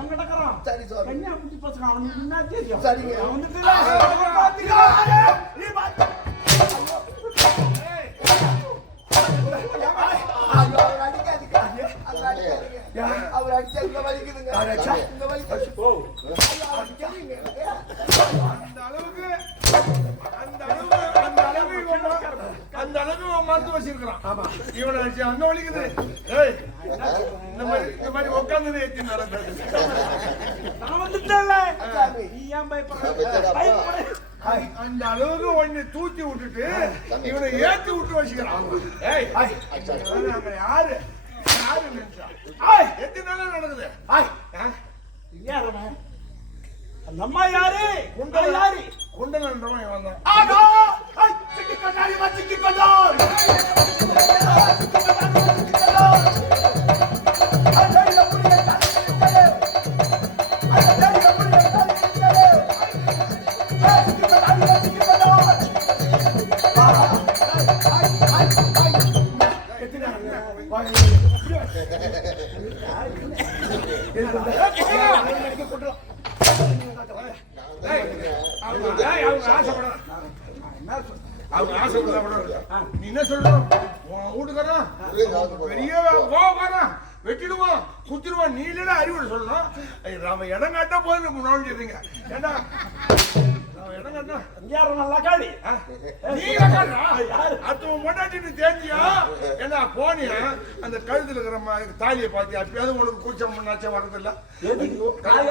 அவன் கிடக்குறான். சரி சார். கன்னியா குட்டி பசங்க அவனுக்கு என்ன தெரியும்? சரிங்க. அவனுக்கு அவர் அடிச்சா இந்த வலிக்குதுங்க. இந்த வலிக்கு அந்த அளவுக்கு மருத்துவ வச்சிருக்கிறான். ஆமா, இவனை அடிச்சு அங்க வலிக்குது. இந்த மாதிரி உட்காந்து அந்த அளவுக்கு ஒண்ணு தூக்கி விட்டுட்டு இவனை ஏத்தி விட்டு வச்சுக்கிறான். யாரு யாரு நினைச்சா எத்தனை நாளா நடக்குது? அந்த அம்மா யாரு? குண்டல் யாரு? குண்டலன்றவன் இவன் தான். அவங்க ஆசைப்பட நீ என்ன சொல்றோம்? வீட்டுக்காரன் பெரிய கோவக்காரன் வெட்டிடுவான், குத்திடுவான். நீ இல்லடா அறிவுரை சொல்லணும். நம்ம இடம் காட்டா போய் நோண்டிடுறீங்க. ஏண்டா இடம் காட்டா நல்லா காடி நீ அடுத்தவன் பொண்டாட்டின்னு தெரிஞ்சியா? ஏன்னா போனியா அந்த கழுத்துல இருக்கிற தாலியை பார்த்தியா? அப்பயாவது உங்களுக்கு கூச்சம் பண்ணாச்சா வர்றதில்ல?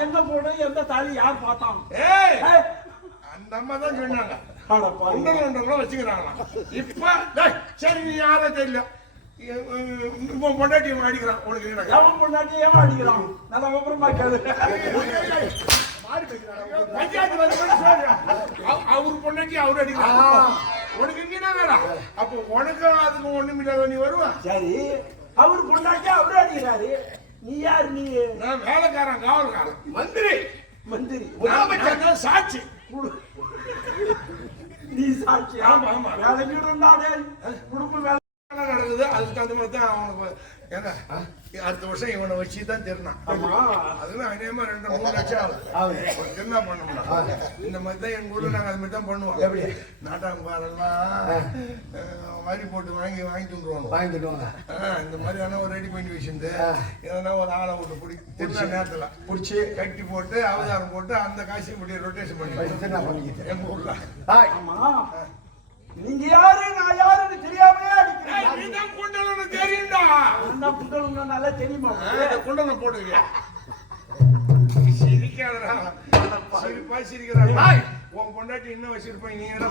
எங்க போடு எந்த தாலி யார் பார்த்தான்? ஏய் அந்த அம்மா தான் சொன்னாங்க வச்சுக்கிறாங்களா. இப்ப சரி நீ யாரும் தெரியல பொண்டாட்டி அடிக்கிறான். உனக்கு பொண்டாட்டி ஏன் அடிக்கிறான்? நல்லா விவரமா அவரு பொண்டாட்டி அவரு அடிக்கிறான். உனக்கு இங்கே வேணாம். அப்போ உனக்கு அதுக்கு ஒண்ணும் இல்லாத நீ வருவா? சரி, அவரு பொண்டாட்டி அவரு அடிக்கிறாரு. நீ யாரு? நீ நான் வேலைக்காரன், காவல்காரன், மந்திரி. மந்திரி சாட்சி. நீ சாட்சி? ஆமா ஆமா. வேலைக்கு குடும்ப வேலை நடக்குது. அதுக்கு தகுந்த மாதிரி தான் அவனுக்கு. ஏன்னா அடுத்த வருஷம் இவனை வச்சு தான் திருநான். அதுதான் அதேமா 2-3 லட்சம் ஆகுது திருநா பண்ணோம்னா. இந்த மாதிரி தான் எங்க ஊர்ல நாங்க அது மாதிரி தான் பண்ணுவோம். எப்படி நாட்டாங்காரெல்லாம் வரி போட்டு வாங்கிட்டு வந்துருவாங்க. இந்த மாதிரியான ஒரு ரெடி பண்ணி வச்சிருந்து எதனா ஒரு ஆளை விட்டு திருநா நேரத்துல பிடிச்சி கட்டி போட்டு அவதாரம் போட்டு அந்த காசு இப்படி ரொட்டேஷன் பண்ணி எங்க ஊர்ல. நீங்க யாரு நான் யாருன்னு தெரியாமலே அடிக்கிறீங்க. நீதான் குண்டலன்னு தெரியும்டா. அந்த குண்டலன்னு நல்லா தெரியுமா? குண்டலம் போடுவியா? சிரிக்காதடா. சிரிப்பா சிரிக்கிறா. உன் பொண்டாட்டி என்ன வச்சிருப்ப? நீ என்ன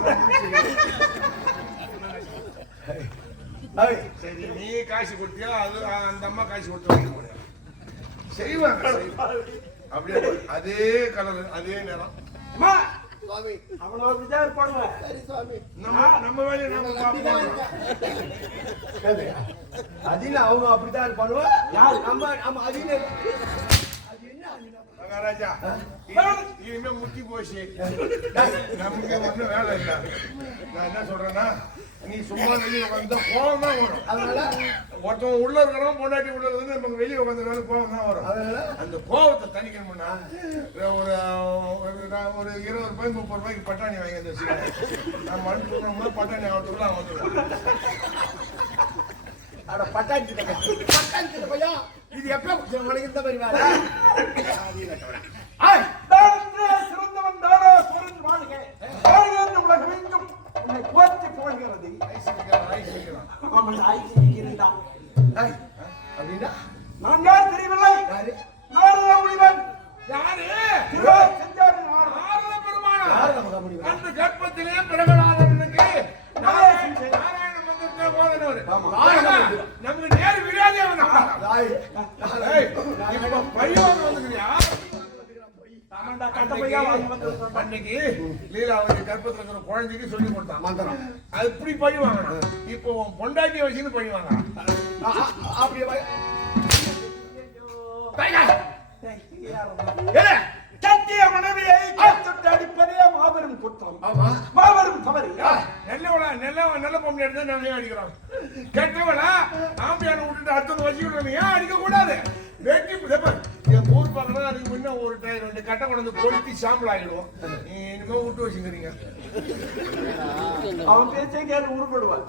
சரி, நீ காசு கொடுத்தியா? அது அந்த அம்மா காசு கொடுத்து வாங்க முடியாது. செய்வாங்க அப்படியே அதே கலர் அதே நேரம். அவ்வளவு அப்படிதான் இருப்பாங்க. நம்ம வேலையை நம்ம அதில் அவங்க அப்படிதான் இருப்பாங்க. மகாராஜா இனிமே முத்தி போச்சு. நமக்கு ஒன்றும் வேலை இல்லை. நான் என்ன சொல்றேன்னா, நீ சும்மா வெளியே உட்காந்து கோவம் தான் வரும். அதனால ஒருத்தவங்க உள்ள இருக்கிறோம், பொண்டாட்டி உள்ள இருந்து நமக்கு வெளியே உட்காந்துருக்காங்க, கோவம் தான் வரும். அதனால அந்த கோவத்தை தணிக்கணும்னா ஒரு 20 ரூபாய் 30 ரூபாய்க்கு பட்டாணி வாங்கி வந்து வச்சுக்கோங்க. நான் மறுபடியும் சொல்றோம்னா பட்டாணி ஆகிறதுக்குள்ள அவன் வந்துடுவான். பட்டாணி பையா இது எப்ப உனக்கு இந்த மாதிரி வேலை? சிறந்தவன் தானோ சுரந்து வாழ்க. உலகம் எங்கும் உன்னை போற்றி புகழ்கிறது. அப்படின்னா நான் யார் தெரியவில்லை. நாரத முனிவன். யாரு? நாரத பெருமானா? அந்த கர்ப்பத்திலே பிரகலாதனுக்கு நாராயண மந்திரத்தை போதனவர். நமக்கு நேர் விரோதி அவன். இப்ப பையன் வந்துக்கிறியா? அன்னைக்கு லீலாவதி கர்ப்பத்தில் இருக்கிற குழந்தைக்கு சொல்லி கொடுத்தான் மந்திரம். அது இப்படி பழி வாங்கணும். இப்போ பொண்டாட்டி வச்சுன்னு பழி வாங்கலாம். அப்படி சத்திய மனைவியை அடிப்பதே மாபெரும் குற்றம், மாபெரும் தவறு. நல்ல பொம்பளை எடுத்து நாங்க அடிக்கிறோம். கெட்டவளா ஆம்பியான விட்டுட்டு அடுத்தது வச்சுக்கிட்டு ஏன் அடிக்க கூடாது? வெட்டி என் ஊர் பக்கம் அதுக்கு முன்ன ஒரு டயர் 2 கட்டை கொண்டு வந்து கொளுத்தி சாம்பல் ஆகிடுவோம். இனிமே விட்டு வச்சுக்கிறீங்க. அவன் பேச்சே கேட்டு உருப்படுவான்.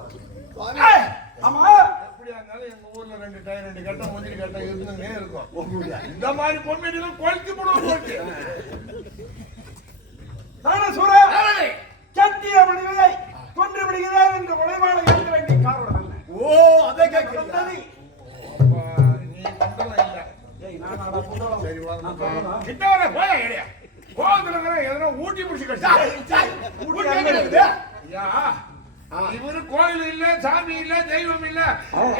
ஆமா, எப்படியா இருந்தாலும் எங்க ஊர்ல 2 டயர் 2 கட்டை முந்திரி கட்டை இருந்துன்னே இருக்கும். இந்த மாதிரி பொம்மைகளும் கொளுத்தி போடுவோம். சூரா சத்திய மனிதனை கொன்று விடுகிறார் என்று உழைவாள இருக்க வேண்டிய காரணம் என்ன? ஓ, அதை கேட்கிறீங்களா? நீ பண்றதா இல்ல. ஏய், நான் அட புண்டலாம். சரி வாங்க. நான் சொல்லலாம். கிட்ட வர போயா ஏடியா. போதுங்கற எதனா ஊட்டி புடிச்சு கட்டி. ஊட்டி கேக்குது. ஐயா, இவரு கோயில் இல்ல, சாமி இல்ல, தெய்வம் இல்ல.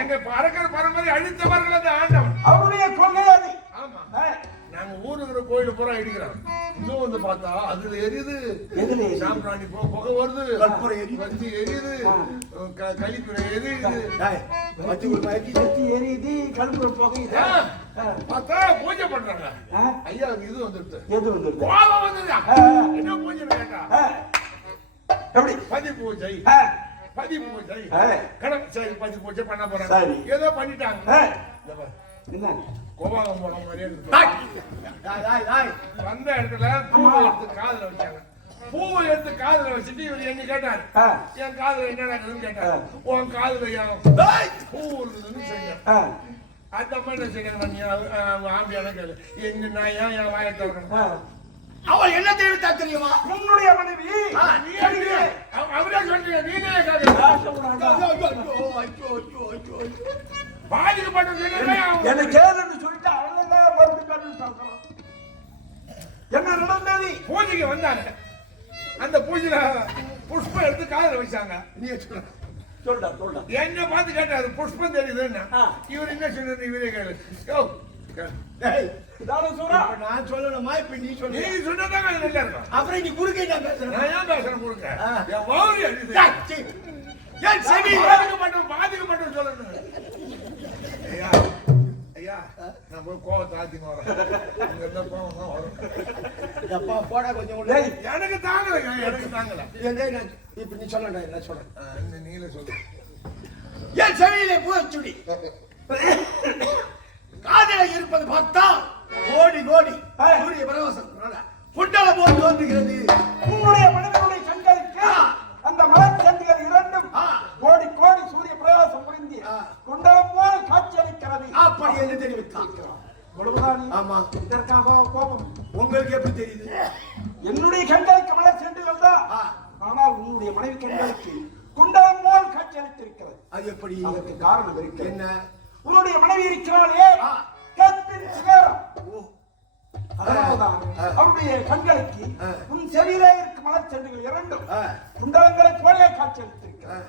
எங்க பரக்கற பரம்பரை அழித்தவர்கள் அந்த ஆண்டவன். அவருடைய கொள்கை அது. ஆமா. நாங்க ஊருங்கிற கோயில பூரா இடிக்கிறோம். இன்னும் வந்து பார்த்தா அதுல எரியுது. எதுல சாம்பிராணி புகை வருது. கற்பூரை எரியுது. வத்தி எரியுது. கலிப்புரை எரியுது. சத்தி எரியுது, கரும்புற புகையுது. பார்த்தா பூஜை பண்றாங்க. ஐயா இது வந்துருது. எது வந்துருது? கோபம் வந்துதா? என்ன பூஜை கேட்டா? எப்படி? பதி பூஜை. பதி பூஜை. கடவுள் சரி பதி பூஜை பண்ண போறாங்க. சரி. ஏதோ பண்ணிட்டாங்க. என்ன? கோபாலம் போன மாதிரியே இருக்கு. வந்த இடத்துல பூவை எடுத்து காதுல வச்சாங்க. பூவை எடுத்து காதுல வச்சுட்டு இவர் என்ன கேட்டாரு? என் காதுல என்ன இருக்குதுன்னு கேட்டாரு. உன் காதுல பூ இருக்குதுன்னு சொன்னேன். அந்த அம்மா என்ன செய்யறாங்க? ஆம்பியான கேளு. என்ன நான் ஏன் என் வாயை திறக்கணும்? அவள் என்ன தெரிவித்தா தெரியுமா? உன்னுடைய மனைவி அவரே சொல்றீங்க. நீனே பாதிக்கப்பட்ட என்ன கேளுன்னு சொல்லிட்டு அவளதான் வந்து கருத்து என்ன நடந்தது? பூஜைக்கு வந்தாங்க. அந்த பூஜையில புஷ்பம் எடுத்து காதுல வச்சாங்க. நீ சொல்றா சொல்றா. என்ன பார்த்து கேட்டாரு, புஷ்பம் தெரியுதுன்னு. இவர் என்ன சொன்னது? இவரே கேளு. நான் சொல்லணுமா? இப்ப நீ சொல்லு. நீ சொன்னதாங்க அது நல்லா இருக்கும். அப்புறம் நீ குறுக்கே நான் பேசுறேன். நான் ஏன் பேசுறேன் குறுக்க? என் வவுரி அடிக்குது. ஏன் சரி பாதிக்கப்பட்டோம் சொல்லணும். ஐயா ஐயா, நான் போய் கோவத்தை ஆத்திங்க வரேன். இங்க இருந்தா கோவம் தான் வரும். அப்பா போடா கொஞ்சம் உள்ள. எனக்கு தாங்கலைங்க, எனக்கு தாங்கல. இப்ப நீ சொல்லடா, என்ன சொல்றேன்? நீங்களே சொல்லு. என் செவியிலே பூச்சுடி காதல இருப்பது பார்த்தா கோடி கோடி சூரிய பிரகாசம் புண்டல போல் தோன்றுகிறது. உன்னுடைய மனைவியுடைய கண்களுக்கு அந்த மலச்செண்டுகள் இரண்டும் கோடி கோடி சூரிய பிரகாசம் புரிந்து குண்டலம் போல் காட்சியளிக்கிறது. அப்படி என்று தெரிவித்தான். ஆமா, இதற்காக கோபம் உங்களுக்கு எப்படி தெரியுது? என்னுடைய கண்களுக்கு மலச்செண்டுகள் தான், ஆனால் உன்னுடைய மனைவி கண்களுக்கு குண்டலம் போல் காட்சியளித்திருக்கிறது. அது எப்படி? அதற்கு காரணம் இருக்கு. என்ன? உன்னுடைய மனைவி இருக்கிறாளே கற்பின் சிகரம். அதனால்தான் அவருடைய கண்களுக்கு உன் செவியிலே இருக்கும் மலச்செண்டுகள் இரண்டும் குண்டலங்களை போலே காட்சியளித்திருக்கிறது.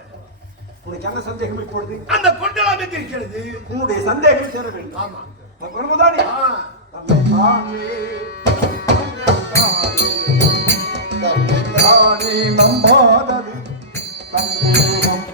உனக்கு என்ன சந்தேகம் இப்பொழுது? அந்த குண்டலம் எங்க இருக்கிறது? உன்னுடைய சந்தேகம் சேர வேண்டும். ஆமா, வருவதானே நம்பாதது சந்தேகம்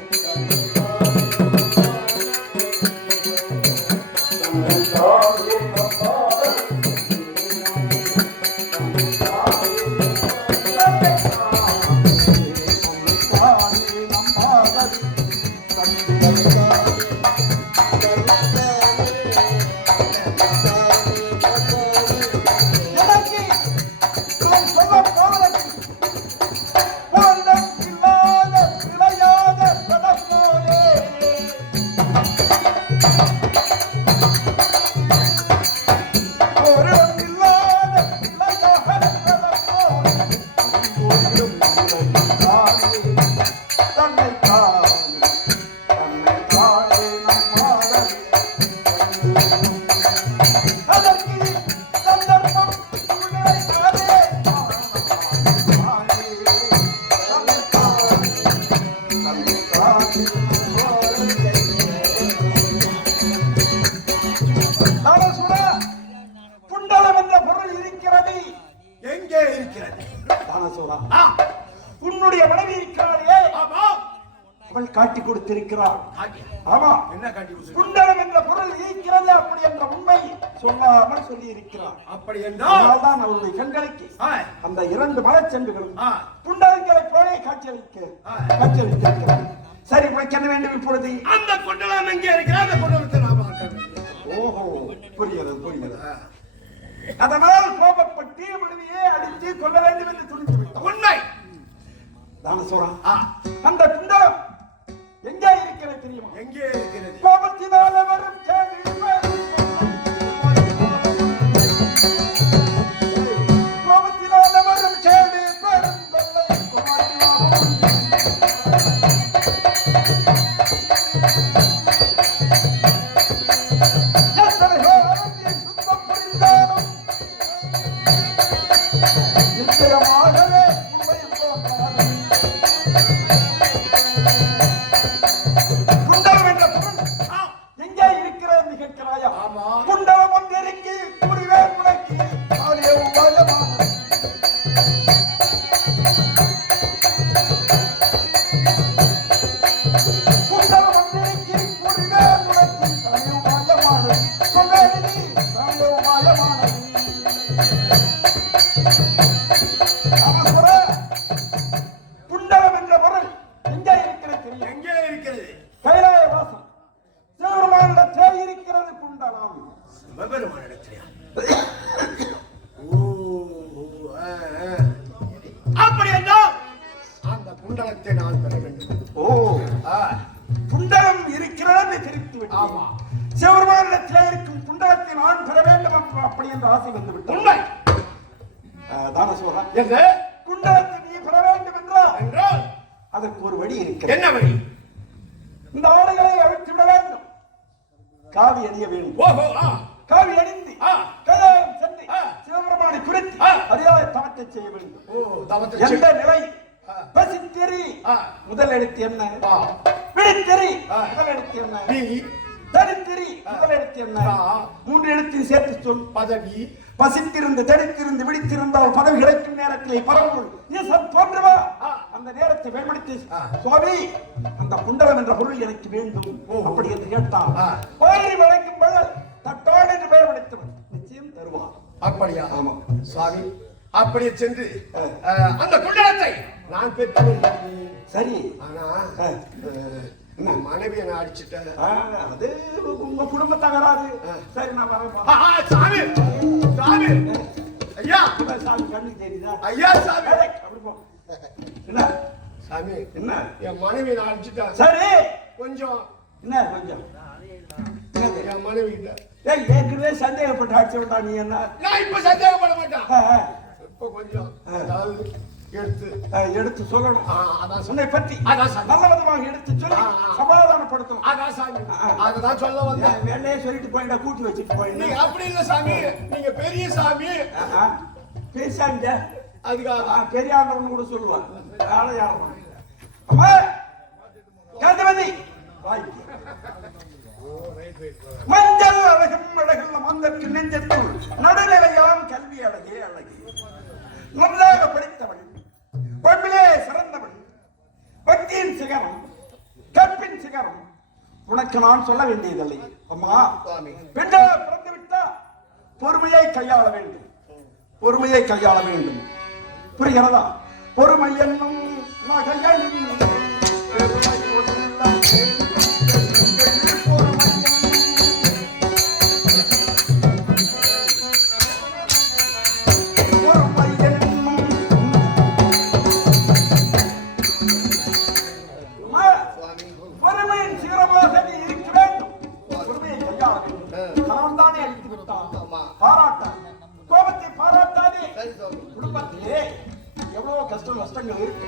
உன்னுடைய மனைவி இருக்கிறாரே அவள் காட்டி கொடுத்திருக்கிறாள். ஆமா, என்ன காட்டி கொடுத்து? குண்டலம் என்ற பொருள் இருக்கிறது அப்படி என்ற உண்மை சொல்லாமல் சொல்லி இருக்கிறார். அப்படி என்றால் தான் அவருடைய கண்களுக்கு அந்த இரண்டு மலச்செண்டுகளும் குண்டலங்களை போலே காட்சியளித்திருக்கிறது. சரி, உனக்கு என்ன வேண்டும் இப்பொழுது? அந்த குண்டலம் எங்கே இருக்கிற? அந்த குண்டலத்தை நான் பார்க்க வேண்டும். ஓஹோ, புரிகிறது புரிகிறது. அதனால் கோபப்பட்டு மனைவியை அடித்து கொள்ள வேண்டும் என்று துணிந்து விட்டான். உண்மை நான் சொல்றேன். அந்த குண்டலம் எங்கே இருக்கிறது தெரியுமா? எங்கே இருக்கிறது? கோபத்தினால வரும் கேடு கோபத்தினால வரும் கேடு பெரும் நிச்சயமாகவே குண்டலம் என்ற பொருள் எங்கே இருக்கிறது என்று கேட்கிறாயா? குண்டலம் ஒன்றிற்கு கூறுவே உனக்கு நாளே உபாயமான குண்டலம் ஒன்றிற்கு கூறுவே உனக்கு நாளே உபாயமான சொல்வேடி நாளே உபாயமான குண்டலம் என்ற பொருள் எங்கே இருக்கிறது தெரியும்? எங்கே இருக்கிறது? கைலாய வாசம் சிவபெருமானிடத்தே இருக்கிறது குண்டலம். சிவபெருமானிடத்திலே. அப்படி என்றால் அந்த குண்டலத்தை நான் பெற வேண்டும். ஓ, குண்டலம் இருக்கிறது தெரிவித்து விட்டேன். சிவபெருமானிடத்திலே இருக்கும் குண்டலத்தை நான் பெற வேண்டும் அப்படி என்ற ஆசை வந்து விட்டது. உண்மை தான சொல்றேன். என்ன குண்டலத்தை நீ பெற வேண்டும் என்றால் அதற்கு ஒரு வழி இருக்கிறது. என்ன வழி? இந்த ஆடைகளை அவிழ்த்து விட வேண்டும். காவி அணிய வேண்டும். ஓஹோ, காவி அணிந்து கைலாயம் சென்று சிவபெருமானை குறித்து அறியாத தவத்தை செய்ய வேண்டும். ஓ, தவத்தை எந்த நிலை? பசித்தெறி முதல் எழுத்து என்ன? விழித்தெறி முதல் எழுத்து என்ன? தனித்தெறி முதல் எழுத்து என்ன? மூன்று எழுத்தையும் சேர்த்து சொல். பதவி. பசித்திருந்து தனித்திருந்து விழித்திருந்தால் பதவி கிடைக்கும் நேரத்திலே பரவுள் போன்றவா அந்த நேரத்தை பயன்படுத்தி சுவாமி அந்த குண்டலம் என்ற பொருள் எனக்கு வேண்டும் அப்படி என்று கேட்டான். பாரி வழங்கும் பகல் தட்டான் என்று பயன்படுத்தவன் நிச்சயம் தருவான். அப்படியா? ஆமா சுவாமி, அப்படியே சென்று அந்த குண்டலத்தை நான் பெற்றேன். சரி, ஆனா மனைவியை நான் அடிச்சுட்டேன். அது உங்க குடும்ப தகராறு. சரி, நான் வரேன். சாமி சாமி ஐயா, சாமி கண்ணுக்கு தெரியுதா? ஐயா சாமி அப்படி போ. என்ன சாமி, என்ன என் மனைவி நான் அடிச்சுட்டேன். சரி, கொஞ்சம் என்ன கொஞ்சம் என் மனைவி ஏற்கனவே சந்தேகப்பட்டு அடிச்சு விட்டா நீ என்ன? நான் இப்ப சந்தேகப்பட மாட்டேன். இப்ப கொஞ்சம் அதாவது எடுத்து சொல்லணும். அதான் உன்னை பற்றி நல்ல விதமாக எடுத்து சொல்லி சமாதானப்படுத்தும். அதான் சாமி, அதுதான் சொல்ல வந்தேன். வேலையே சொல்லிட்டு போயிட்டா கூட்டி வச்சுட்டு போயிட்டு. அப்படி இல்ல சாமி, நீங்க பெரிய சாமி. பேசாங்க அதுக்காக பெரிய ஆண்டவன் கூட சொல்லுவான். அம்மா கதிபதி மஞ்சள் அழகும் அழகுள்ள மந்தற்கு நெஞ்சத்துள் நடுநிலையாம் கல்வி அழகே அழகே நன்றாக படித்தவன் பண்பிலே சிறந்தவன் பக்தியின் சிகரம் கற்பின் சிகரம் உனக்கு நான் சொல்ல வேண்டியதில்லை. அம்மா பெண்ணாக பிறந்து விட்டா பொறுமையை கையாள வேண்டும். பொறுமையை கையாள வேண்டும். புரிகிறதா? பொறுமை என்னும் நகையின் பொறுமையின் சிகரமாக நீ இருக்க வேண்டும். பொறுமையை கையாள வேண்டும். கணவன் தானே அழித்து விட்டான். பாராட்ட கோபத்தை பாராட்டாதே. குடும்பத்திலே எவ்வளவு கஷ்டம் நஷ்டங்கள் இருக்கு.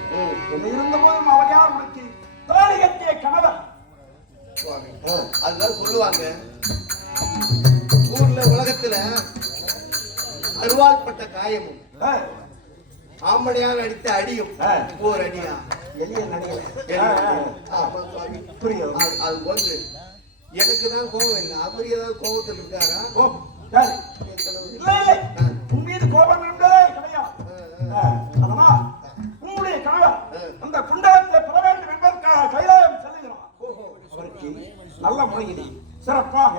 என்ன இருந்த போதும் அவர் யார் உனக்கு தாலி கட்டிய கணவன். அதுதான் சொல்லுவாங்க ஊர்ல உலகத்துல அருவாள்பட்ட காயமும் ஆம்படையால் அடித்த அடியும் ஓர் அடியா எளிய நடிகை புரியும். அது போன்று எனக்கு தான் கோபம் இல்லை. அவர் ஏதாவது கோபத்தில் இருக்காரா? உன் மீது கோபம் என்பதே கிடையாது. அதனால் உன்னுடைய கணவர் அந்த குண்டலத்தை பெற வேண்டும் என்பதற்காக கைலாயம் செல்லுகிறான். அவருக்கு நல்ல முறையிலே சிறப்பாக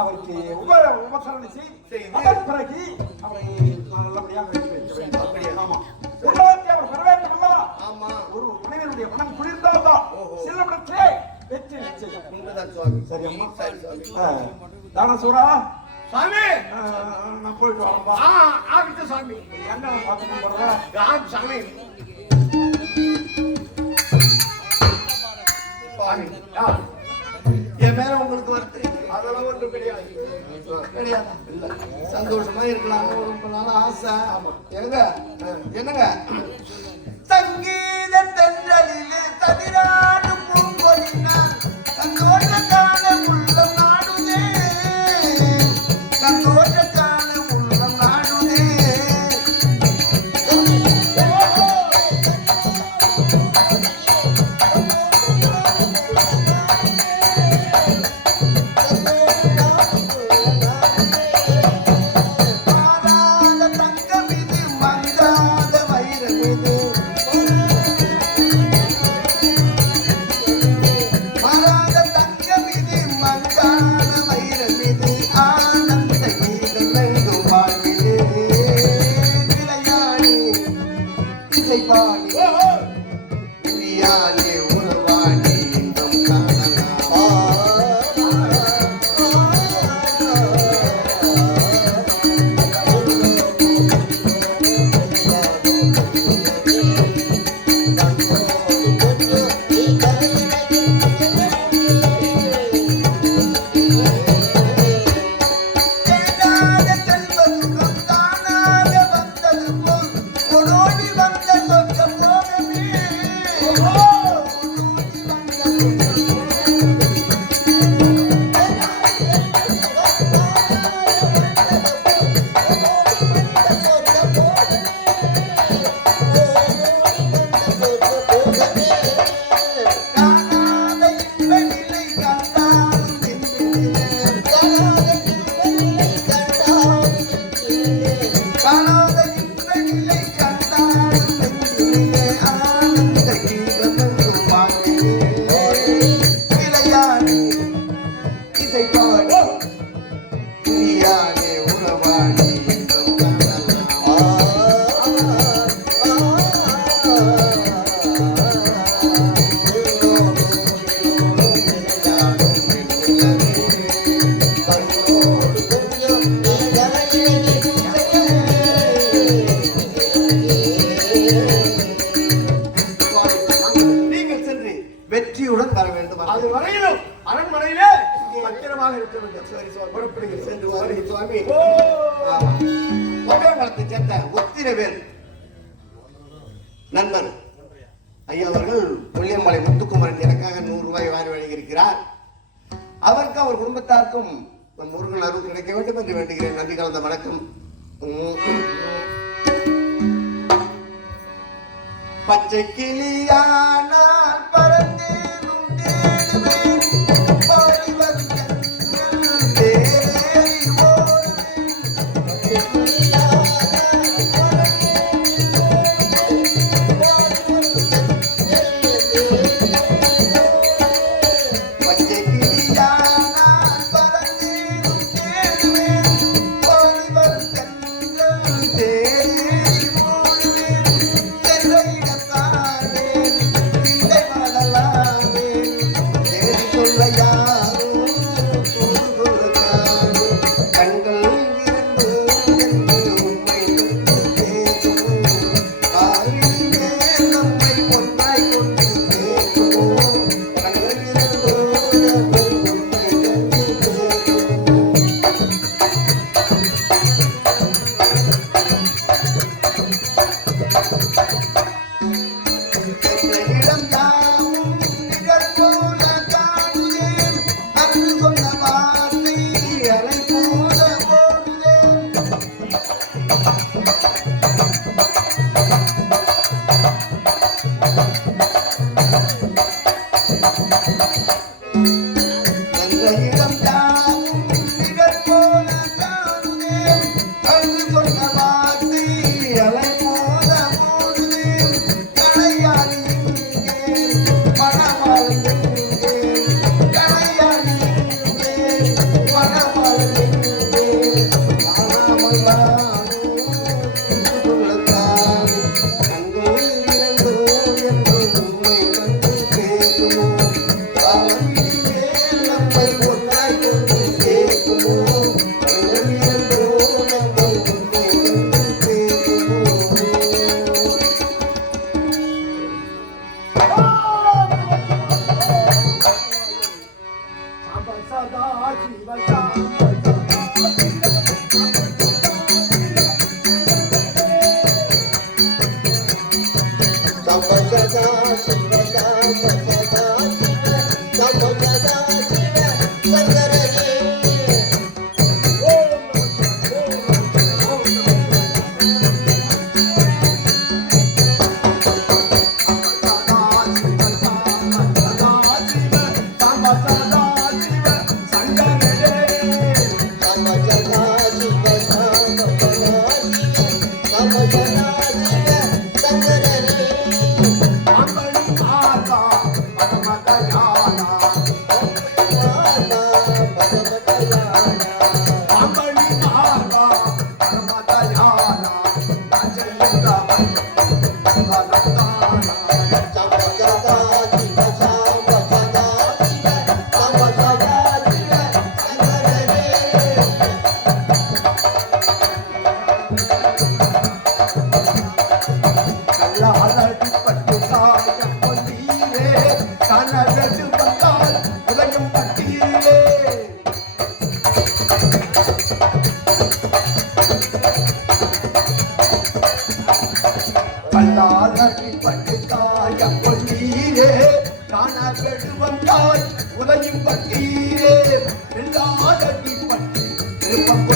அவருக்கு உபசரணை செய்து அதன் பிறகு அவரை நல்லபடியாக வைக்க வேண்டும். ஆமா, குண்டலத்தை அவர் பெற வேண்டும் அல்லவா? ஆமா, ஒரு மனிதனுடைய மனம் குளிர்ந்தால்தான் செல்லப்படத்திலே வெற்றி நிச்சயம். சுவாமி. சரி அம்மா. சரி சுவாமி. தானசூரா, சாமி நான் போயிட்டு வரேன்பா. ஆகட்டும் சாமி. என்ன பார்க்கணும் போறதா? சாமி சுவாமி, என் மேல உங்களுக்கு வருது அதெல்லாம் ஒன்றும் கிடையாது. கிடையாது. இல்ல, சந்தோஷமா இருக்கலாம்னு ஒரு ரொம்ப நாள் ஆசை. என்னங்க சங்கீத தென்றலிலே தனிராடு பூங்கொழினான் சந்தோஷக்கான உள்ளம் நாடுதே, சந்தோஷக்கான உள்ளம் நாடுதே. மாறாத தங்கம் இது மங்காத வைரம் இது, மாறாத தங்கம் இது மங்காத வைரம் இது, ஆனந்த கீதம் எங்கும் வாழ்விலே விளையாடி இசைப்பாடி உரியாலே உறவாடி இன்பம் தேடாத செல்வசுகம் தானாக வந்தது போல் கொடோடி வந்த சொர்க்கம் போகவே, கொடோடி வந்த சொர்க்கம் போகவே. காணாத இன்ப நிலை கண்டாலும் தென்றிலே, காணாத இன்ப நிலை கண்டாலும் தென்றிலே, ஆனந்த கீதம் எங்கும் வாழ்விலே விளையாடி இசைப்பாடி உரியாலே உறவாடி இன்பம் நீங்கள் சென்று வெற்றியுடன் வர வேண்டும். அது வரையிலும் அரண்மனையிலே பத்திரமாக இருக்க வேண்டும். சரி சுவாமி, புறப்படுங்க. சென்று வாருங்கள் சுவாமி. ஓ ஆமா. கொடைமலத்தைச் சேர்ந்த உத்திரவேல் நண்பர் ஐயா அவர்கள் கொல்லியமலை முத்துக்குமரன் எனக்காக 100 ரூபாய் வாரி வழங்கியிருக்கிறார். அவருக்கு அவர் குடும்பத்தாருக்கும் நம் முருகன் அருள் கிடைக்க வேண்டும் என்று வேண்டுகிறேன். நன்றி கலந்த வணக்கம். பச்சை கிளியானால் பறந்தேனும் தேடுவேன், பாடி வரும் கண்கள் தேடி ஓடுவேன். பச்சை கிளியானால் பச்சை கிளியானால் பறந்தேனும் தேடுவேன், பாடி வரும் கண்கள் தேடி ஓடுவேன். சென்ற இடத்தானே பிள்ளை மடலாமே, தேடி சொல்ல யாரும் தூங்குவதானே, கண்கள் இரண்டு என்று உம்மை பேசுவோம், காரில் மேல் நம்மை ஒன்றாய் கொண்டு பேசுவோம், கண்கள் இரண்டு என்று உம்மை இடம் யாவும் நிகழ் போல காணுவேன், அன்று சொன்ன வார்த்தை அலை போல ஓடுவேன். என்ற இடம் யாவும் நிகழ் போல காணுவேன், அன்று சொன்ன வார்த்தை அலை போல ஓடுவேன். களையாடி இங்கே மணவாளன் எங்கே, களையாடி இங்கே மணவாளன் எங்கே, காணாமல் நானும் உலகின் பட்டீரே எல்லாரடி பட்டி திருப்பம்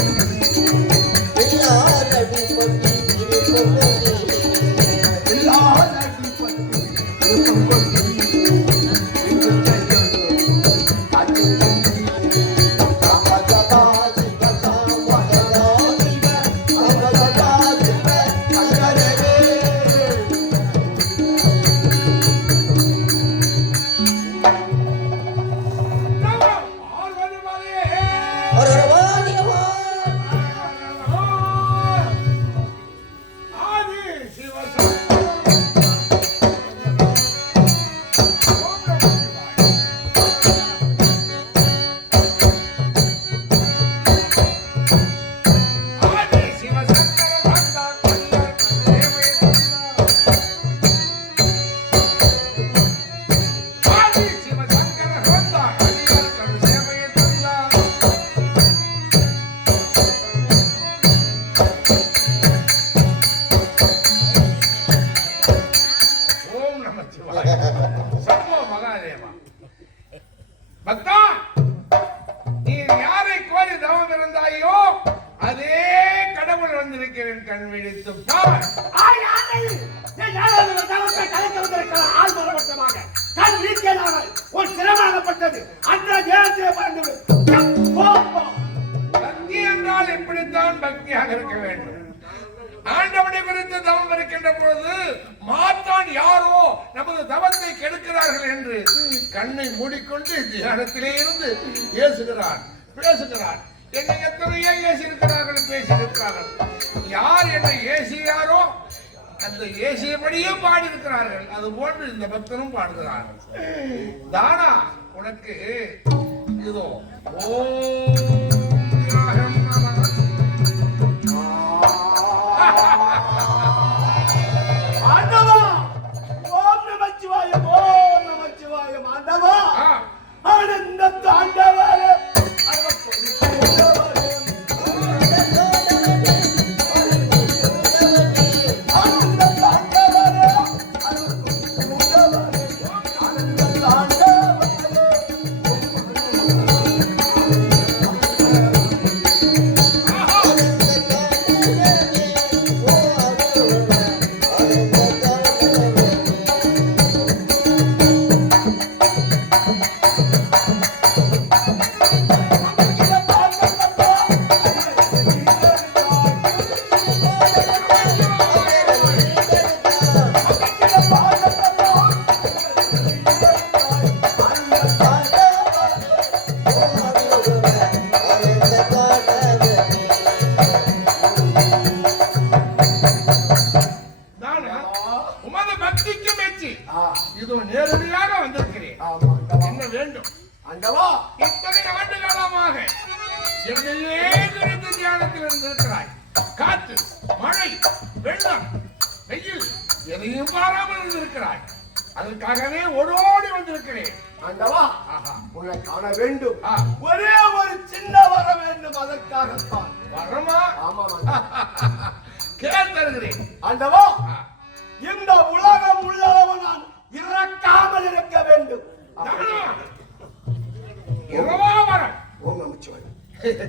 பக்தா, நீ யாரை கோரி தவம் இருந்தாயோ அதே கடவுள் வந்திருக்கிறேன். கண் விழித்து பார். கண் வீழ்ச்சியதாக ஒரு சிரமப்பட்டது அந்த தேவத்தையே பறந்துவிடும். பக்தி என்றால் இப்படித்தான் பக்தியாக இருக்க வேண்டும். ஆண்டவனை குறித்து தவம் இருக்கின்ற பொழுது மாற்றான் யாரோ நமது தவத்தை கெடுக்கிறார்கள் என்று கண்ணை மூடிக்கொண்டு தியானத்திலே இருந்து ஏசுகிறார், பேசுகிறார். என்னை எத்தனையோ ஏசியிருக்கிறார்கள், பேசியிருக்கிறார்கள். யார் என்னை ஏசியாரோ அந்த ஏசியபடியே பாடியிருக்கிறார்கள். அது போன்று இந்த பக்தனும் பாடுகிறார்கள். தானா உனக்கு இதோ இதோ நேரடியாக வந்திருக்கிறேன். என்ன வேண்டும்? இத்தனை ஆண்டு காலமாக என்னையே குறித்து தியானத்தில் இருந்திருக்கிறாய். காற்று, மழை, வெள்ளம், வெயில் எதையும் பாராமல் இருந்திருக்கிறாய். அதற்காகவே ஓடோடி வந்திருக்கிறேன். ஆண்டவா, உன்னை காண வேண்டும். ஒரே ஒரு சின்ன வர வேண்டும். அதற்காகத்தான். வரமா? ஆமா, கேள் தருகிறேன். ஆண்டவா, இந்த உலகம் உள்ளவன் நான் இறக்காமல் இருக்க வேண்டும்.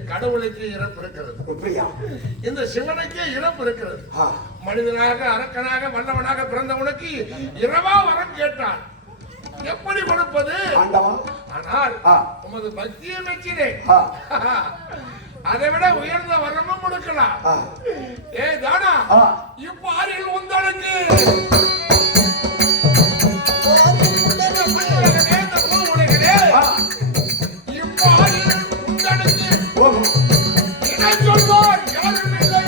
கடவுளுக்கு இறப்பு இருக்கிறது, இந்த சிவனுக்கே இறப்பு இருக்கிறது. மனிதனாக, அரக்கனாக, வல்லவனாக பிறந்தவனுக்கு இரவா வரம் கேட்டான். எப்படி கொடுப்பது? ஆனால் உமது பக்தியை மெச்சினேன். அதை விட உயர்ந்த வரமும் கொடுக்கலாம். ஏ தானா, இப்போ ஆறில் உங்களுக்கு சொல்வார் யாரும் இல்லை.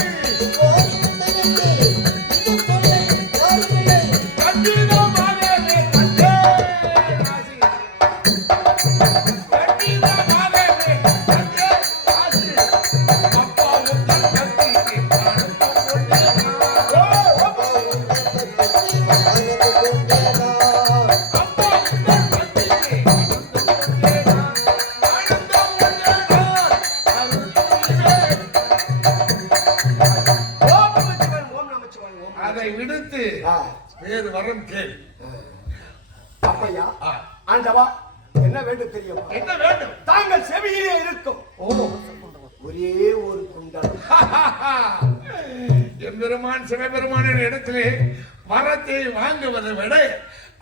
அதை விடுத்து வேறு வரம் கேள். அப்பையா ஆண்டவா என்ன வேண்டும் தெரியுமா? என்ன வேண்டும்? தாங்கள் செவியிலே இருக்கும் ஒரே ஒரு குண்டலம். எம்பெருமான் சிவபெருமானின் இடத்திலே வரத்தை வாங்குவதை விட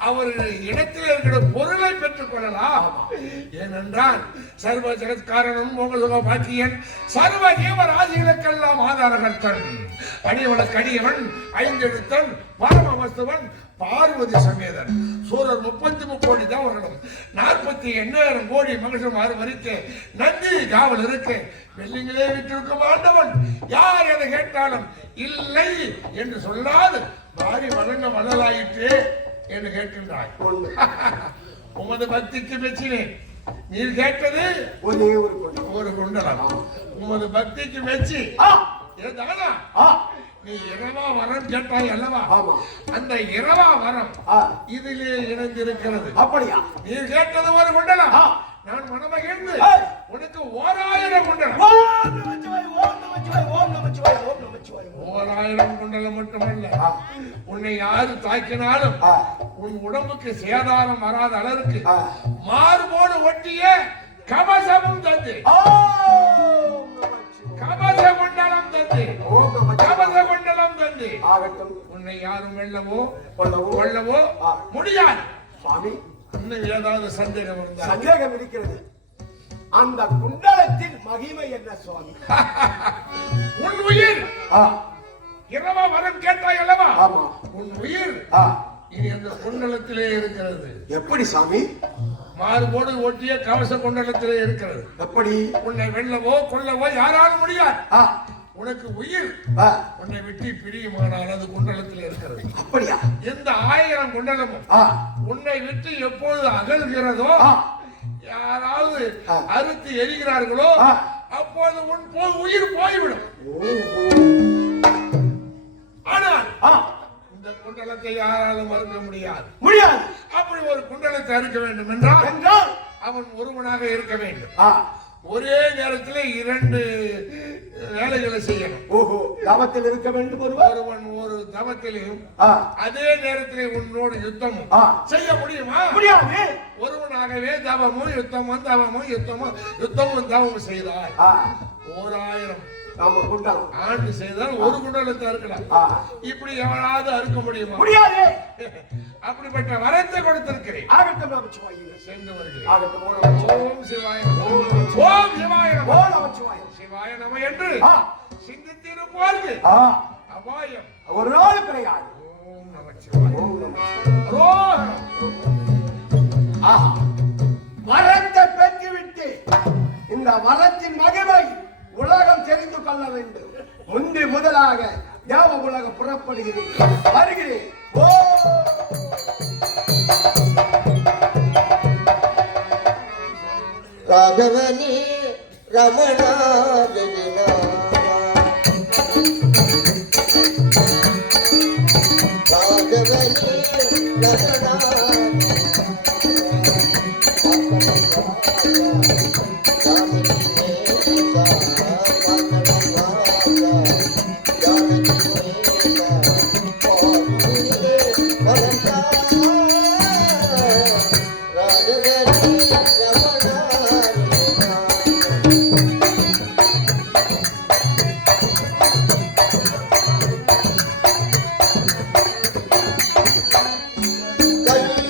அவர்கள் இடத்தில் இருக்கிற பொருளை பெற்றுக் கொள்ளலாம். ஏனென்றால் சர்வ ஜெகத்காரணம் மோகசுக பாக்கியன் சர்வ ஜீவராசிகளுக்கெல்லாம் ஆதாரகர்த்தன் அடியவனுக்கு அடியவன் ஐந்தெழுத்தன் பரமவஸ்துவன் பார்வதி சமேதன் சூரர் 33 கோடி தேவர்களும் 48,000 கோடி மகிழ்ச்சிமாறு மறிக்க நந்தி காவல் இருக்கு வெள்ளிங்களே விட்டிருக்கும் ஆண்டவன் யார் எதை கேட்டாலும் இல்லை என்று சொல்லாது மாறி வழங்க வள்ளலாயிற்று என்று கேட்கின்றாய். உமது பக்திக்கு மெச்சினேன். நீர் கேட்டது ஒரே ஒரு குண்டலம். உமது பக்திக்கு மெச்சி நீ இரவா வரம் கேட்டாய் அல்லவா? அந்த இரவா வரம் இதிலே இணைந்திருக்கிறது. அப்படியா? நீர் கேட்டது ஒரு குண்டலம். நான் மனமகிழ்ந்து உனக்கு 1000 குண்டலம். 1000 குண்டலம் மட்டுமல்ல, உன்னை யாரு தாக்கினாலும் உன் உடம்புக்கு சேதாரம் வராத அளவுக்கு மார்போடு ஒட்டிய கவசமும் தந்து கவச குண்டலம் தந்து உன்னை யாரும் வெல்லவோ கொள்ளவோ முடியாது. சுவாமி, இன்னும் ஏதாவது சந்தேகம் இருந்தால்? சந்தேகம் இருக்கிறது. அந்த குண்டலத்தின் மகிமை என்ன சுவாமி? உன் உயிர் இரவா வரம் கேட்டாய் அல்லவா? உன் உயிர் இனி அந்த குண்டலத்திலே இருக்கிறது. எப்படி சாமி? மாறுபோடு ஒட்டிய கவச குண்டலத்திலே இருக்கிறது. எப்படி? உன்னை வெல்லவோ கொல்லவோ யாராலும் முடியாது. உனக்கு உயிர் உன்னை விட்டு பிரியுமானால் அது குண்டலத்தில் இருக்கிறது. அப்படியா? எந்த 1000 குண்டலமும் உன்னை விட்டு எப்பொழுது அகல்கிறதோ, யாராவது அறுத்து எரிகிறார்களோ, அப்போது உன் உயிர் போய்விடும். ஆனால் இந்த குண்டலத்தை யாராலும் மறுக்க முடியாது. அப்படி ஒரு குண்டலத்தை அறுக்க வேண்டும் என்றால் அவன் ஒருவனாக இருக்க வேண்டும். ஒரே நேரத்தில் 2 வேலைகளை செய்யணும். ஓஹோ, தவத்தில் இருக்க வேண்டும். ஒருவன் ஒரு தவத்திலையும் அதே நேரத்தில் உன்னோடு யுத்தமும் செய்ய முடியுமா? முடியாது. ஒருவனாகவே தவமும் யுத்தமும் தவமும் யுத்தமும் தவமும் செய்தார் 1000 ஆண்டு செய்தால் ஒரு குண்டலத்தை அறுக்கலாம். இப்படி எவனாவது அறுக்க முடியுமா? முடியாது. அப்படிப்பட்ட வரத்தை கொடுத்திருக்கிறேன். சென்று வருகிறேன். ஓம் சிவாய ஓம் சிவாய சிவாய நம என்று சிந்தித்திருப்பார்கள். அபாயம் ஒரு நாள் கிடையாது. ஓம் நமச்சிவாய. வரத்தை பெற்றுவிட்டு இந்த வரத்தின் மகிமை உலகம் தெரிந்து கொள்ள வேண்டும். முந்தி முதலாக தேவ உலகம் புறப்படுகிறேன், வருகிறேன். ராகவனே ரமணா ராகவனே ரமணா கல்யாண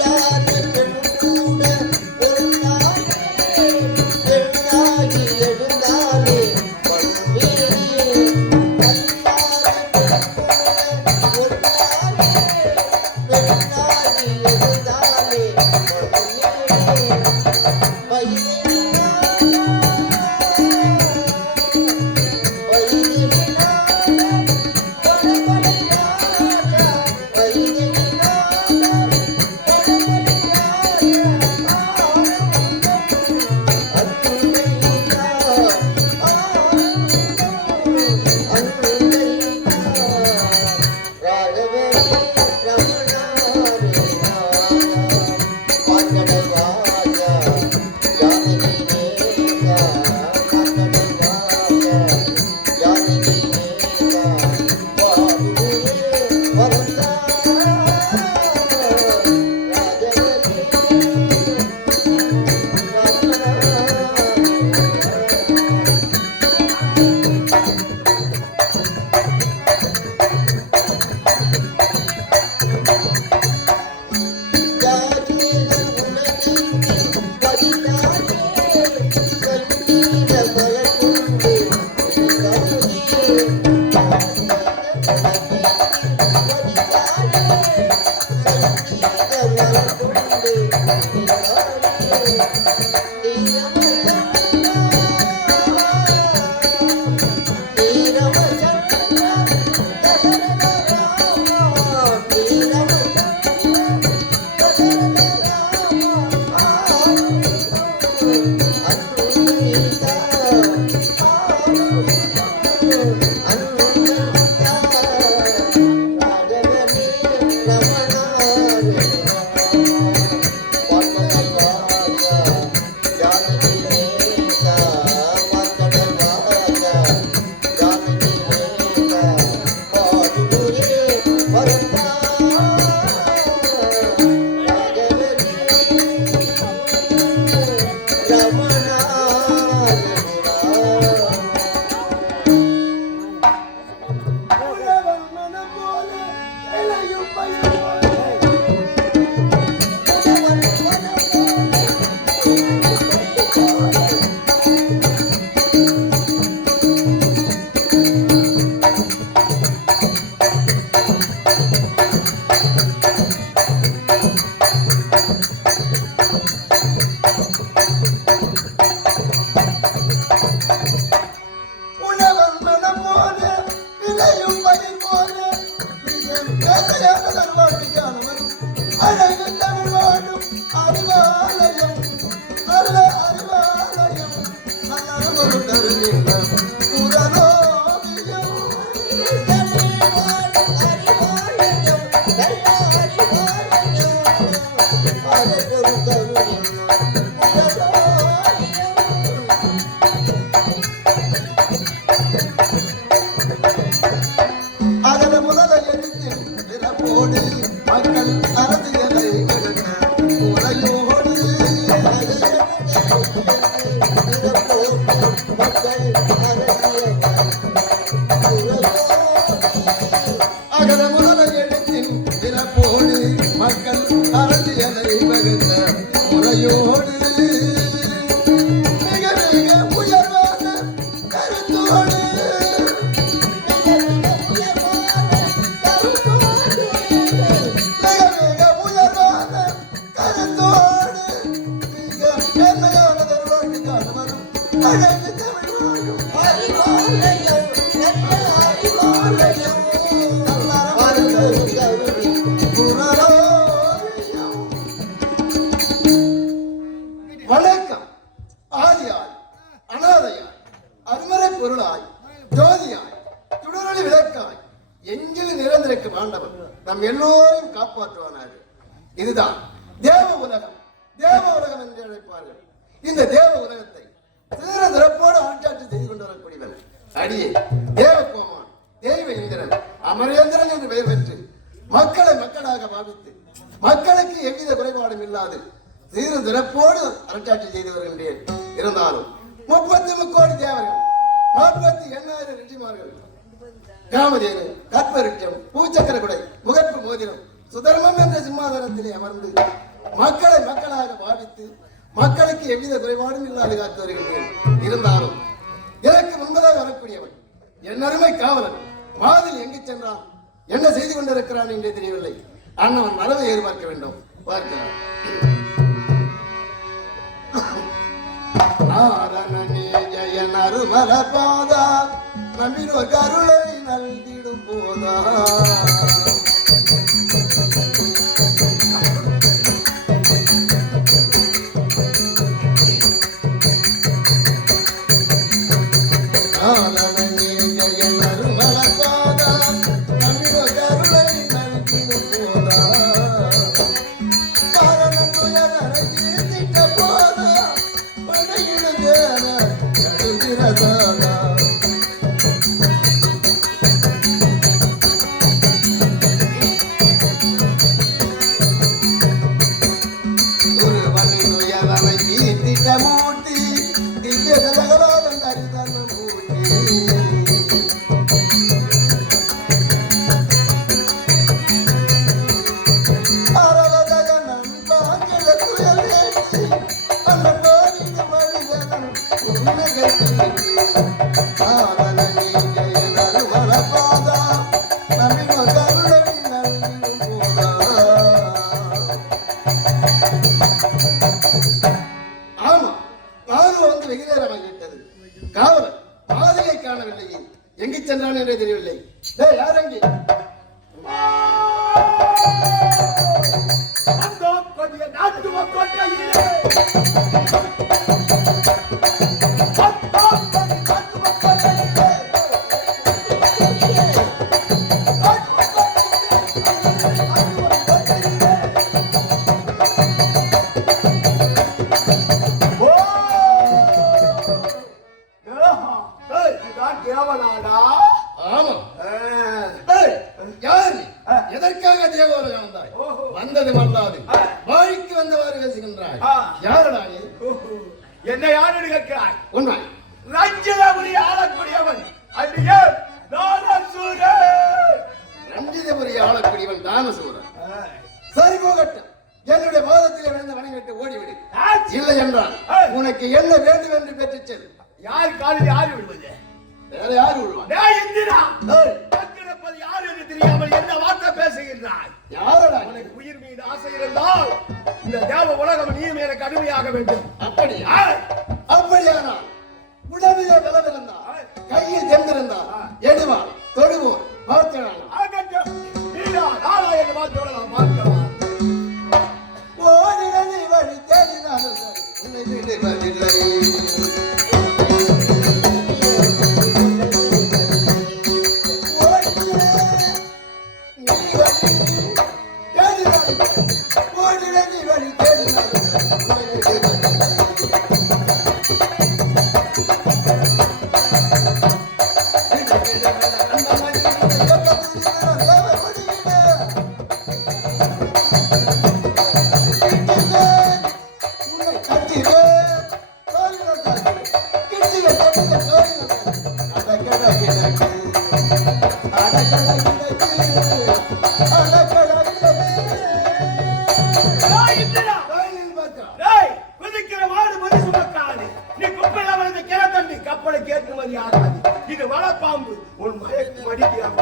வணக்கம். ஆதியாய், அனாதையாய், அருமறை பொருளாய், ஜோதியாய், சுடரொளி விளக்காய், எங்கிலும் நிறைந்திருக்கும் ஆண்டவன் நம் எல்லோரையும் காப்பாற்றுவானாக. இதுதான் தேவ உலகம். தேவ உலகம் என்று அழைப்பார்கள். இந்த தேவ உலகத்தை சீர சிறப்போடு ஆட்சி செய்து கொண்டு வரக்கூடியவன் அடியே தேவ கோமான், தெய்வ இந்திரன், அமரேந்திரன் என்று பெயர் பெற்று மக்களை மக்களாக பாவித்து மக்களுக்கு எவ்வித குறைபாடும் இல்லாது சீர சிறப்போடு அரசாட்சி செய்து வருகின்றேன். இருந்தாலும் 33 கோடி தேவர்கள், 48,000 ரிஷிமார்கள், காமதேனு, கற்பரிட்சம், பூச்சக்கர குடை, முகப்பு மோதிரம், சுதர்மம் என்ற சிம்மாசனத்திலே அமர்ந்து மக்களை மக்களாக பாவித்து மக்களுக்கு எவ்வித குறைபாடும் இல்லாது காத்து வருகின்றேன். இருந்தாலும் எனக்கு முன்பதாக வரக்கூடியவன் என் அருமை காவலன் மாதிரி எங்கு சென்றான், என்ன செய்து கொண்டிருக்கிறான் என்றே தெரியவில்லை. அண்ணவன் வரவை எதிர்பார்க்க வேண்டும். பார்க்கிறான். நாரணனே ஜெயன் அருமல பாதா, நம்பினோ கருளை நல்கிடும் போதா. ஒன்றே தெரியவில்லை. டேய் யாரங்கி அந்த கொடிய நாட்டு மக்களிலே தேவனாடா. ஆமா. டேய் யார் நீ? எதற்காக தேவாலயம் வந்தாய்? வந்தது மல்லாது வாய்க்கு வந்தவாறு பேசுகின்றாய். யாரடா நீ? என்ன யாரு கேட்கிறாய்? உண்மை ரஞ்சிதபுரி ஆளக்கூடியவன் அடியே தானசூரன். ரஞ்சிதபுரி ஆளக்கூடியவன் தானசூரன். சரி போகட்டும், என்னுடைய பாதத்திலே விழுந்து வணங்கிவிட்டு ஓடிவிடு. இல்லை என்றால் உனக்கு என்ன வேண்டும் என்று பெற்றுச் செல். யார் காலில் யாரு விடுவது? வேற யாரு விடுவான்? இந்திரா யார் என்று தெரியாமல் என்ன வார்த்தை பேசுகின்றாய்? யாரடா? உனக்கு உயிர் மீது ஆசை இருந்தால் இந்த தேவ உலகம் நீயும் எனக்கு அடிமையாக வேண்டும். அப்படியா? அப்படியானால் உடம்பிலே பலம் இருந்தால், கையில் தெம்பிருந்தால் எடுவான் தொடுவோம் பார்க்கலாம். நாராயண வார்த்தையோட நான் பார்க்கலாம். ஓடினி வழி தேடினாலும் உன்னை விடுவதில்லை. இது வளப்பாம்பு உன் மயக்கு மடிக்கிறான்.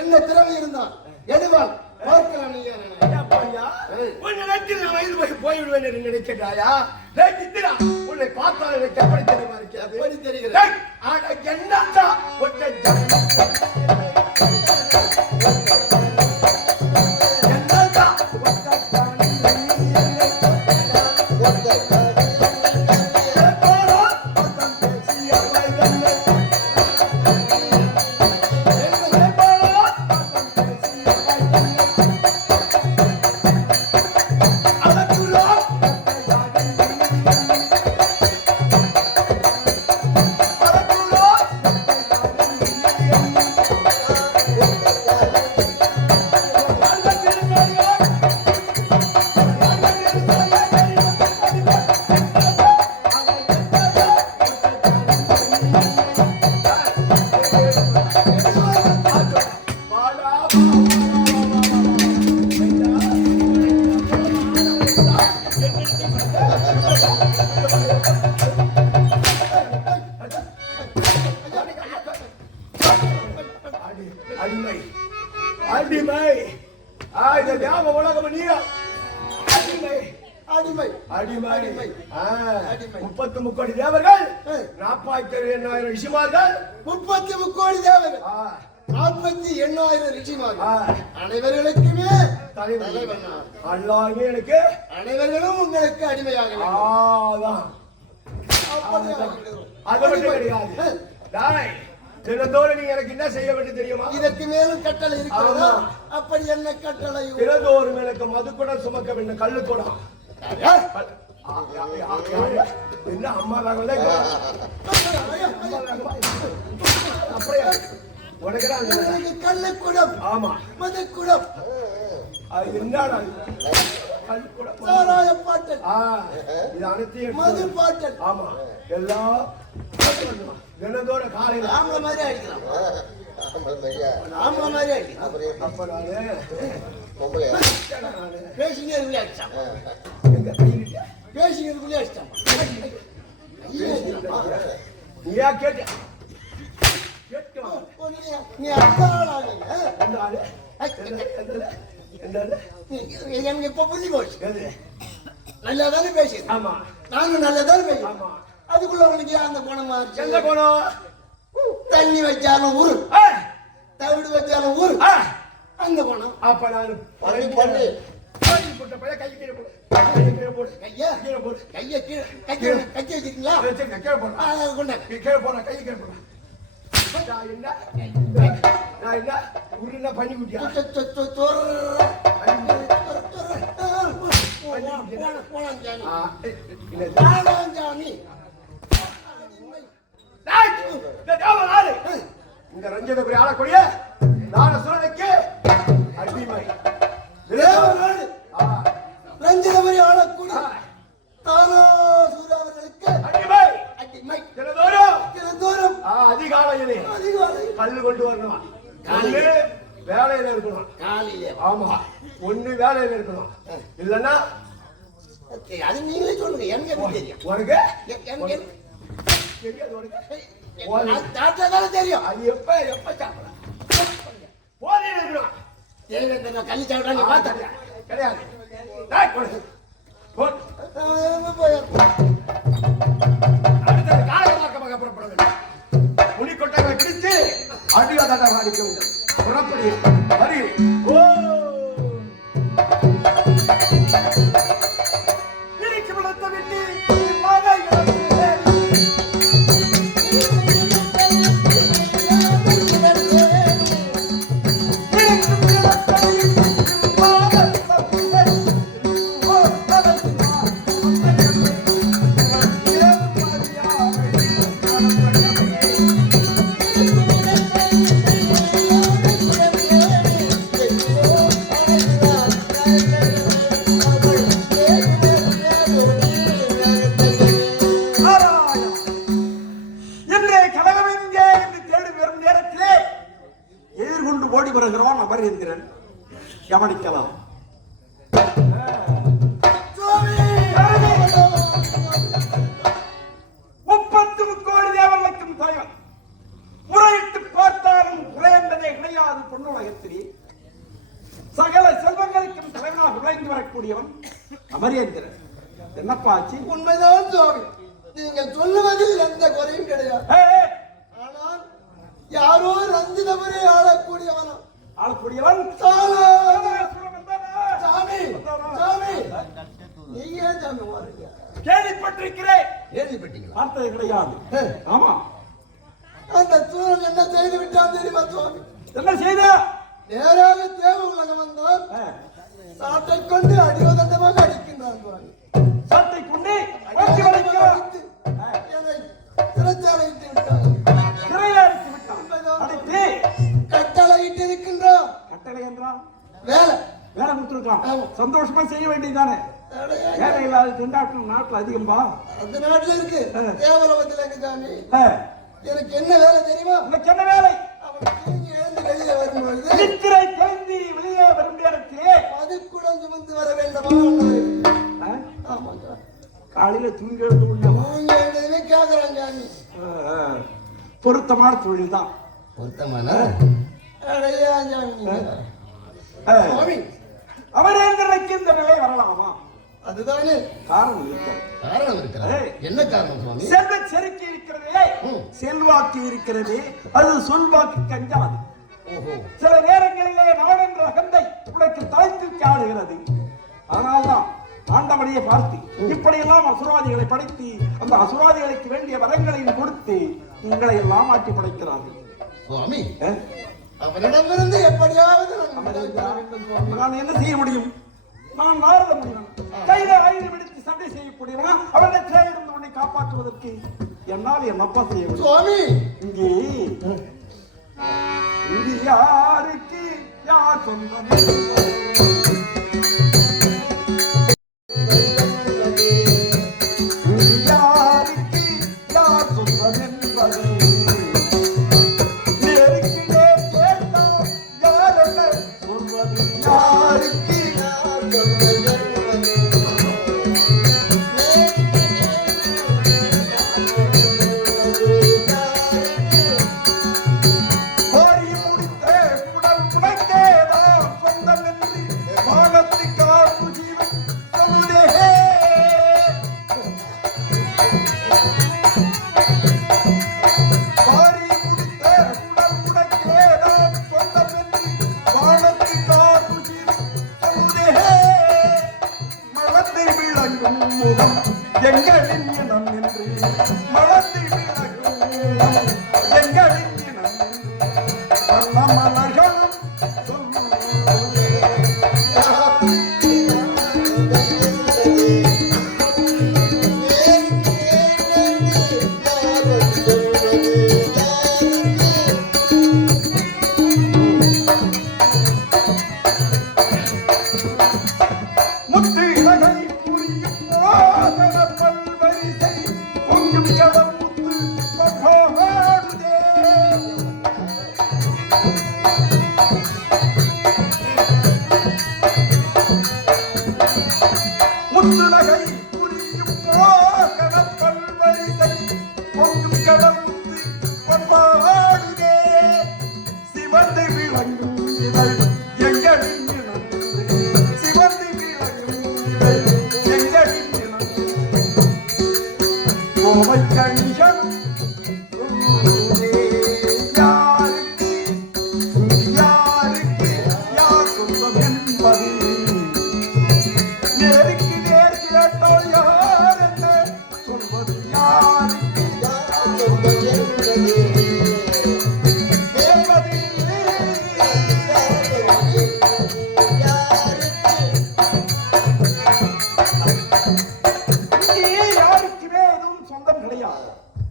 என்ன திறமை இருந்தால் எடுவான் பார்க்கலாம். போய்விடுவேன் என்று நினைக்கிறாயா? உன்னை பார்த்தால் எனக்கு எப்படி தெரியுமா இருக்கிறது? எப்படி தெரிகிறது? என்னடா அடிமை அடிமை இந்த தேவ உலகம் நீயா? அடிமை அடிமை அடிமை அடிமை 33 கோடி தேவர்கள், 48,000 ரிஷிமார்கள், 33 கோடி தேவர்கள், 48,000 ரிஷிமார்கள், அனைவர்களுக்குமே தலைவன் எல்லாருமே எனக்கு அனைவர்களும் உங்களுக்கு அடிமையாக அது மட்டும் கிடையாது. தினந்தோறும் நீ எனக்கு என்ன செய்ய வேண்டும் தெரியுமா? இதற்கு மேலும் கட்டளை இருக்கிறதா? அப்படி என்ன கட்டளை? தினந்தோறும் எனக்கு மதுக்குடம் சுமக்க வேண்டும். கல்லுக்குடம் என்ன அம்மா வேகல அப்படியே உடைக்கிறாங்க கள்ளக்குடம் ஆமா மதக்குடம் அது என்னடா கல்குடம் சாராய பாட்டல் இது அனைத்தையும் மது பாட்டல் ஆமா எல்லாம் தினந்தோட காலையில ஆம்பளை மாதிரி அடிக்கலாம் ஆம்பளை மாதிரி அடிக்கலாம் அப்ப நானு பேசிங்கிறதுக்குள்ளே அடிச்சான் எங்க கையில பேசிங்கிறதுக்குள்ளே அடிச்சான் நீயா கேட்ட நீ அத்தாளாக எனக்கு இப்ப புரிஞ்சு போச்சு நல்லா தானே பேசுது ஆமா நானும் நல்லா தானே பேசுறேன் ஆமா அதுக்குள்ள உனக்கு அந்த குணமா எங்க போனோம் தண்ணி வச்சாலும் ஊரு தவிடு வச்சாலும் ஊரு அந்த குணம் அப்ப நான் பண்ணி பண்ணி போட்ட பையன் கை கீழே போடு கீழே போடு கையா கீழே போடு கையை கீழே கட்டி வச்சிருக்கீங்களா கீழே போடு கொண்ட கீழே போறா கை கீழே போடா நான் என்ன உருண்டை பண்ணி குட்டியா இந்த ரஞ்சனபுரி ஆளக்கூடிய நான சூழலுக்கு அடிமை ரஞ்சனபுரி ஆளக்கூடிய தாராசூரவர்களுக்கு அடிமை அடிமை தினந்தோறும் அதிகாலையிலே கல்லு கொண்டு வரணும் ஒண்ணு வேலையில இருக்கணும் காலையிலே ஆமா ஒண்ணு வேலையில இருக்கணும் இல்லன்னா அது நீங்களே சொல்லுங்க எனக்கு எப்படி தெரியும் உனக்கு எனக்கு தெரியாது உனக்கு தாத்தா தானே தெரியும் அது எப்ப சாப்பிடலாம் போதையில இருக்கணும் தேவேந்திர நான் கள்ளி சாப்பிட்டா நீ பார்த்தா கிடையாது அடுத்தது காலகமாக்கமாக புறப்பட வேண்டும் புலிக்கொட்டைகளை பிடித்து அடிவாதாட்டம் அடிக்க வேண்டும் புறப்படி ஹரி ஓ இருக்கு விளத்த விட்டு கவனிக்கலாம். முப்பத்து முக்கோடி தேவர்களுக்கும் தலைவன் முறையிட்டு பார்த்தாலும் குறைந்ததே கிடையாது பொன்னுலகத்திலே சகல செல்வங்களுக்கும் தலைவனாக விளைந்து வரக்கூடியவன் அமரேந்திரன். என்னப்பா ஆச்சு? உண்மைதான் சுவாமி, நீங்கள் சொல்லுவதில் எந்த குறையும் கிடையாது. ஆனால் யாரோ ரஞ்சிதபுரி ஆளக்கூடியவன் சாமி சாமி நீயே சாமி வாருங்க. கேள்விப்பட்டிருக்கிறேன். கேள்விப்பட்டீங்களா? பார்த்தது கிடையாது. ஆமா, அந்த சூழல் என்ன செய்து விட்டான் தெரியுமா சுவாமி? என்ன செய்த? நேராக தேவ உலகம் வந்தால் சாட்டை கொண்டு அடிவதண்டமாக அடிக்கின்றான் சுவாமி. சாட்டை கொண்டு என்னை சிறைச்சாலையிட்டு விட்டான். சிறையாடித்து விட்டான். அடித்து கட்டளையிட்டு இருக்கின்றான். கட்டளை என்றால் வேலை வேலை கொடுத்துருக்கான். சந்தோஷமா செய்ய வேண்டியதானே. வேலை இல்லாத திண்டாட்டம் நாட்டில் அதிகம்பா. அந்த நாட்டுல இருக்கு. தேவலோகத்துல இருக்கு சாமி. எனக்கு என்ன வேலை தெரியுமா? உனக்கு என்ன வேலை? அவன் தூங்கி எழுந்து வெளியே வரும்பொழுது நித்திரை தெளிந்து வெளியே வரும் நேரத்திலே அதுக்குடன் சுமந்து வர வேண்டாமா? ஆமா காலையில தூங்கி எழுந்து தூங்கி எழுந்ததுமே கேக்குறான் சாமி. பொருத்தமான தொழில் தான். பொருத்தமான அடையா சாமி. அமரேந்திரனுக்கு இந்த நிலை வரலாமா? அதுதானே காரணம் இருக்கிறது. காரணம் இருக்கிறது. என்ன காரணம் சுவாமி? செல்வ செருக்கி இருக்கிறதே, செல்வாக்கு இருக்கிறது, அது சொல்வாக்கு கஞ்சாது. சில நேரங்களிலே நாடென்ற அகந்தை உனக்கு தலைத்து ஆடுகிறது. அதனால்தான் ஆண்டவனையை பார்த்து இப்படியெல்லாம் அசுராதிகளை படைத்து அந்த அசுராதிகளுக்கு வேண்டிய வரங்களையும் கொடுத்து உங்களை எல்லாம் மாற்றி படைக்கிறார்கள். சுவாமி, அவனிடமிருந்து எப்படியாவது நான் என்ன செய்ய முடியும்? நான் நாரத முடிவன் கையில ஆயுதம் எடுத்து சண்டை செய்யக்கூடியவனா அவனிடத்திலே இருந்து உன்னை காப்பாற்றுவதற்கு என்னால் என் அப்பா செய்ய முடியும் சுவாமி இங்கே இங்கு யாருக்கு யார் சொந்தம் எங்களின் இனம் என்று மலர்ந்து விளக்கும் எங்களின் இனம் என்று வண்ண மலர்களும் முத்து இலகை புரியும் மோகன பல்வரிசை பொங்கும் கடல் முத்து பகவானுதே முத்துலகை புரியும் மோகன பல்வரிசை பொங்கும் கடல் முத்து பகவானுதே சிவந்து விளங்கும் இதழ் எங்களின் இனம் சிவந்து கோவை கணிகள் யாருக்கு யாருக்கு யார் சொந்தம் என்பது நேருக்கு நேர் கேட்டால் யார் என்ன சொல்வது யாருக்கு யார் சொந்தம் என்பது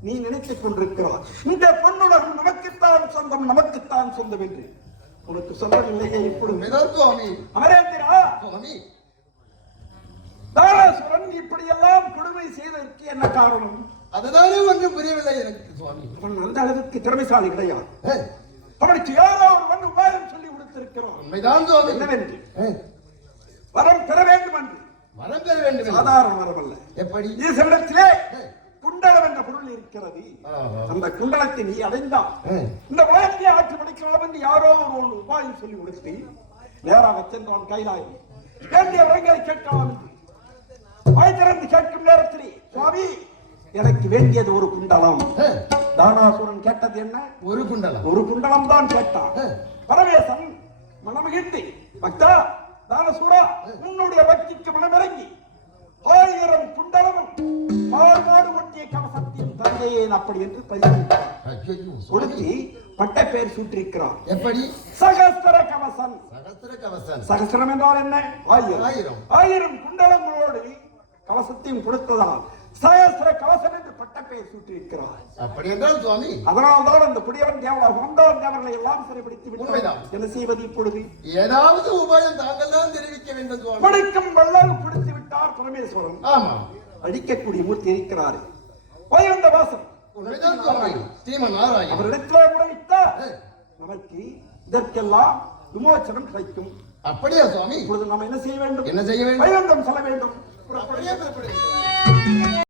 நீ நினைத்துக் கொண்டிருக்கிறாய் இந்த பொன்னுலகம் நமக்குத்தான் சொந்தம் நமக்குத்தான் சொந்தம் என்று உனக்கு சொந்தம் இல்லையே இப்பொழுது சுவாமி அமரேந்திரா சுவாமி தாராசுரன் இப்படியெல்லாம் கொடுமை செய்ததற்கு என்ன காரணம் அதுதானே ஒன்றும் புரியவில்லை எனக்கு சுவாமி அவன் அந்த அளவுக்கு திறமைசாலி கிடையாது அவனுக்கு யாரோ ஒருவன் உபாயம் சொல்லி கொடுத்திருக்கிறான் உண்மைதான் சுவாமி என்னவென்று வரம் பெற வேண்டும் என்று வரம் பெற வேண்டும் சாதாரண வரம் அல்ல எப்படி ஈசனிடத்திலே குண்டலம் என்ற பொருள் இருக்கிறது அந்த குண்டலத்தை நீ அடைந்தான் இந்த உலகத்தை ஆட்சி படிக்கலாம் என்று யாரோ ஒரு உபாயம் சொல்லி கொடுத்து நேராக சென்றான் கைலாயம் வேண்டிய வரங்களை கேட்கலாம் வாய் திறந்து கேட்கும் நேரத்திலே சுவாமி எனக்கு வேண்டியது ஒரு குண்டலம் தானாசுரன் கேட்டது என்ன ஒரு குண்டலம் ஒரு குண்டலம் தான் கேட்டான் பரமேசன் மனமகிழ்ந்து பக்தா தானசூரா உன்னுடைய பக்திக்கு மனமிறங்கி 1000 குண்டலமும் பால்மாடு ஒட்டிய கவசத்தின் தந்தையேன் அப்படி என்று பரிசீலித்தார் கொடுத்து பட்ட பெயர் சூட்டிருக்கிறார் எப்படி சகஸ்திர கவசம் சகஸ்திர கவசம் சகஸ்திரம் என்றால் என்ன 1000 குண்டலங்களோடு கவசத்தையும் கொடுத்ததால் சகஸ்திர கவசம் என்று பட்ட பெயர் சூட்டிருக்கிறார் அப்படி என்றால் சுவாமி அதனால்தான் அந்த புடியவன் தேவலா வந்தார் தேவர்களை எல்லாம் சிறைபிடித்து விட்டார் என்ன செய்வது இப்பொழுது ஏதாவது உபாயம் தாங்கள் தான் தெரிவிக்க வேண்டும் சுவாமி படிக்கும் வல்லால் பிடித்து விட்டார் பரமேஸ்வரன் ஆமா அடிக்கக்கூடிய மூர்த்தி இருக்கிறார் வைகுந்த வாசன் உண்மைதான் சுவாமி ஸ்ரீமன் நாராயணன் அவரிடத்திலே உரைத்தார் நமக்கு இதற்கெல்லாம் விமோசனம் கிடைக்கும் அப்படியா சுவாமி இப்பொழுது நாம் என்ன செய்ய வேண்டும் என்ன செய்ய வேண்டும் வைகுந்தம் செல்ல வேண்டும் அப்படியே புறப்படுகிறோம்.